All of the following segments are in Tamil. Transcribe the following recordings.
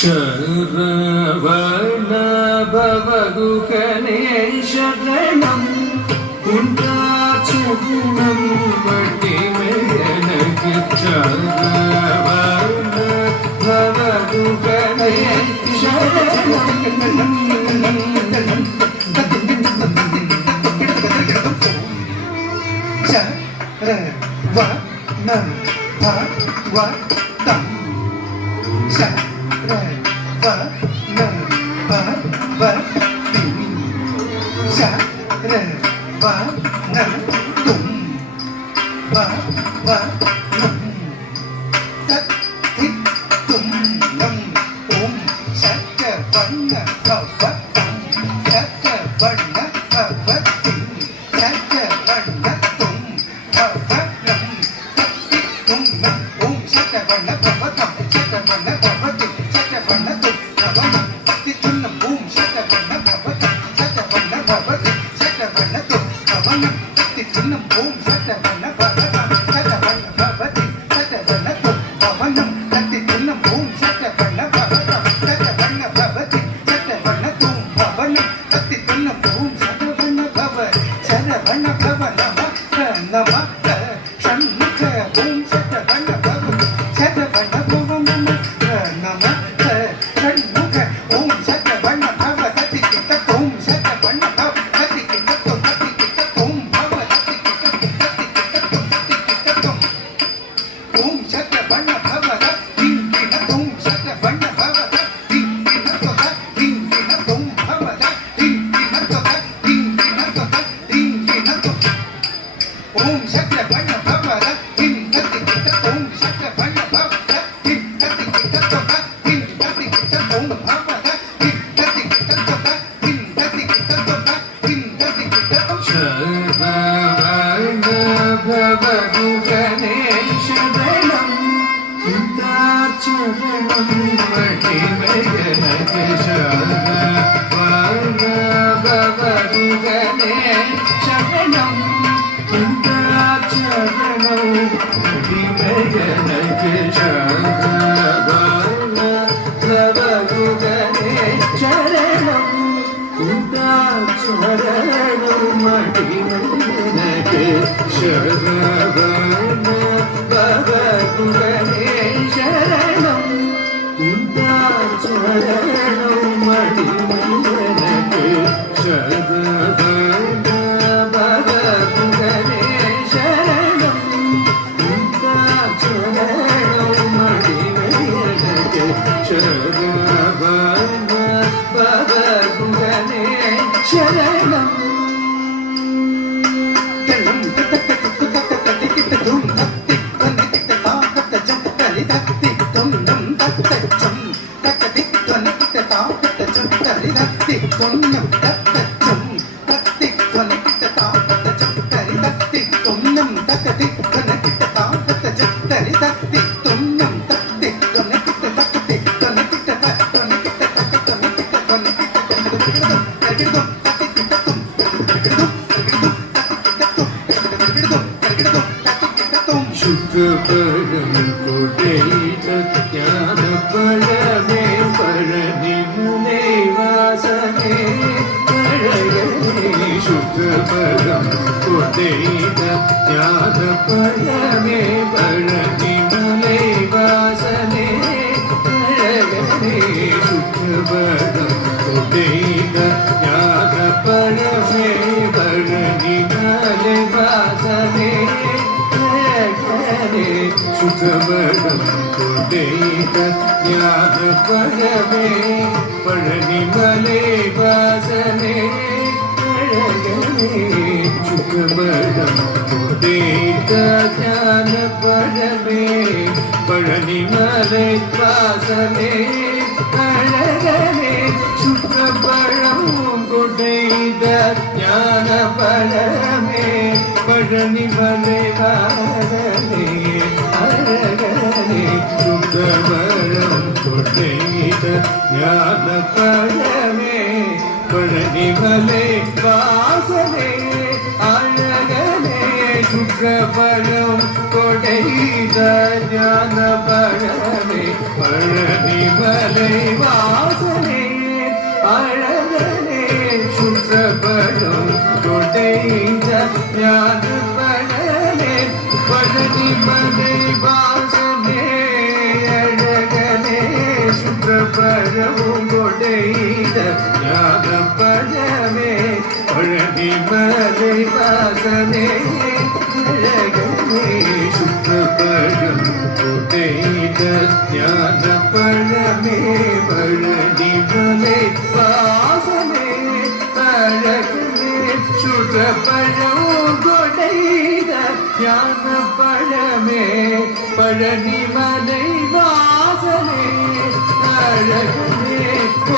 ಶರವಣ ಭವದು ಗಣೇಶರಣಂ ಉಂಟಾಚರಣಂ ಮಣಿಮಯನಗೆ ಶರವಣ ಭವದು ಗಣೇಶರಣಂ பழனி மலை பெய்த ஞான பழனே பழனி மலை வாசனே அழகனே சுற்றப்பழவும் கொடைத ஞான பழமே பழனி மலை வாசனே அழகனே சுற்றப்பழம் கொடைத ஞான பழமே பழனி மலை வாசனே அழகனே சுற்றப்பழம் கொடைத ஞான பழமே பழனி மலை வாசனே அழகனே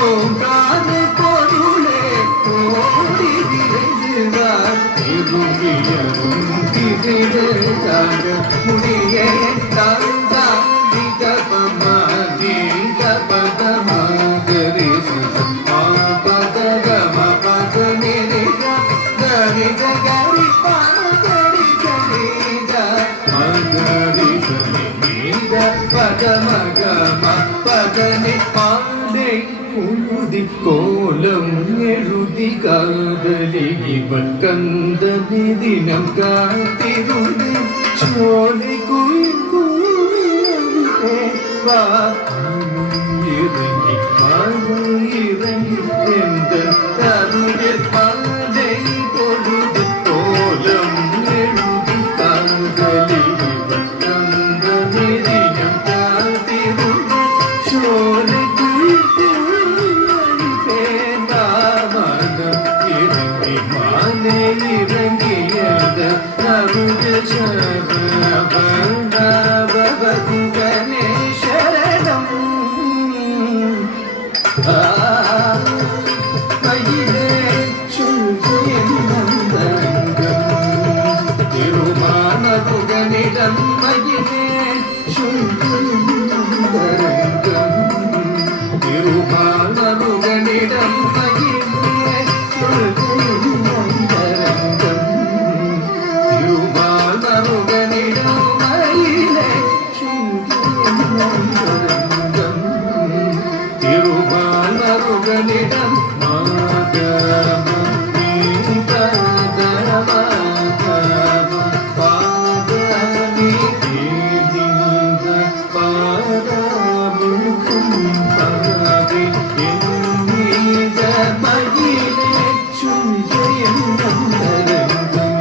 ஓங்கார பொருளே ஓடி விரைந்துவார் இருவியரும் திரிதாக முடியே தாழ்ந்தா நிகபமானி கபதமாகரி சுசமாபதகம பதனிரிக கரிஜகரி பானகரி கரிஜ மகரி சனித பதமகம பதனி பாலை உழுதி கோலம் எழுதி காதலி இவன் கந்தனி தினம் காத்திருந்து சோலை குயிலே வா இறங்கி மழை இறங்கி எந்த தருகில் பாதை பொழுது கோலம் எழுதி காதலி இவன் கந்தனி தினம் காத்திருந்து சோலை இறங்கியத அருக சரணபவதி கணேசரணம் மயிலே சுந்தரங்கம் திருமானபுகனிடம் மயிலே சுந்தரங்கம் திருமானபுகனிடம் மயிலே திருமாலருகனிடம் மாதம பாதமி நீத பாதமுகம் பாதி என்மீத மயிலே சுஞ்சயம் நந்தரங்கம்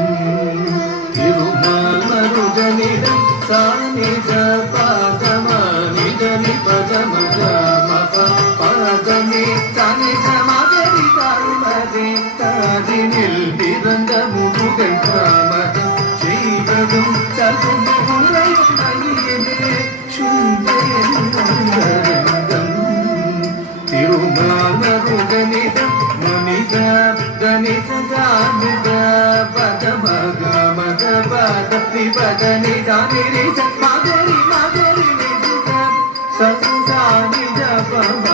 திருமாலருகனிடம் சானித பாதமனிதனி பதமகமப பாதமே தனி சமகரி பருமதே தாதினில் பிறந்த முருகன் தாமதம் செய்வதும் தகுமுறை மணியதே சுந்தரங்கம் திருமாலருகனிடம் மனித கணித சாமித பதமகமத பதப்பி பதனி தானிரி மகரி மகரி சசானி ஜபம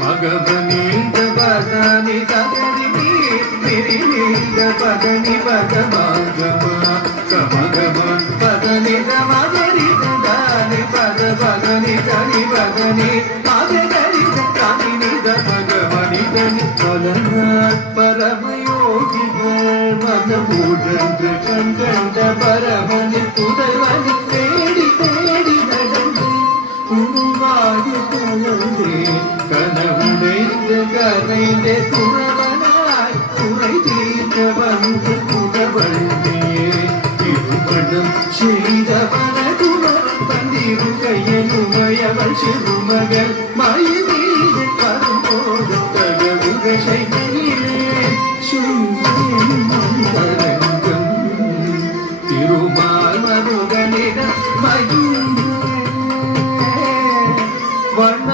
மகபனீத பதனி தகரி நிரிநீத பதனி பதமகம சமகம பதனி சமகரி சதானி பத பதனி சனி பதனி மகரி சதானி நித பகமணி தனி பலநாத் பரமயோகிகள் மதமூடன்று கண்கண்ட பரமனி புதல்வனி தேடி தேடி நடந்து உருவாகி கலந்தே கனவுடைந்து கரைந்தே துறவனாய் துறை தீர்க்க வந்து புகவள்ளியே திருமணம் செய்தவன துணரும் தந்திரு கையனுமையவள் சிறுமகள் மயிலீது வரும்போது தகவுக சைக்கிலே சுந்தரங்கம் திருமால் மருகனிடம் மகிழ்ந்தே வண்ண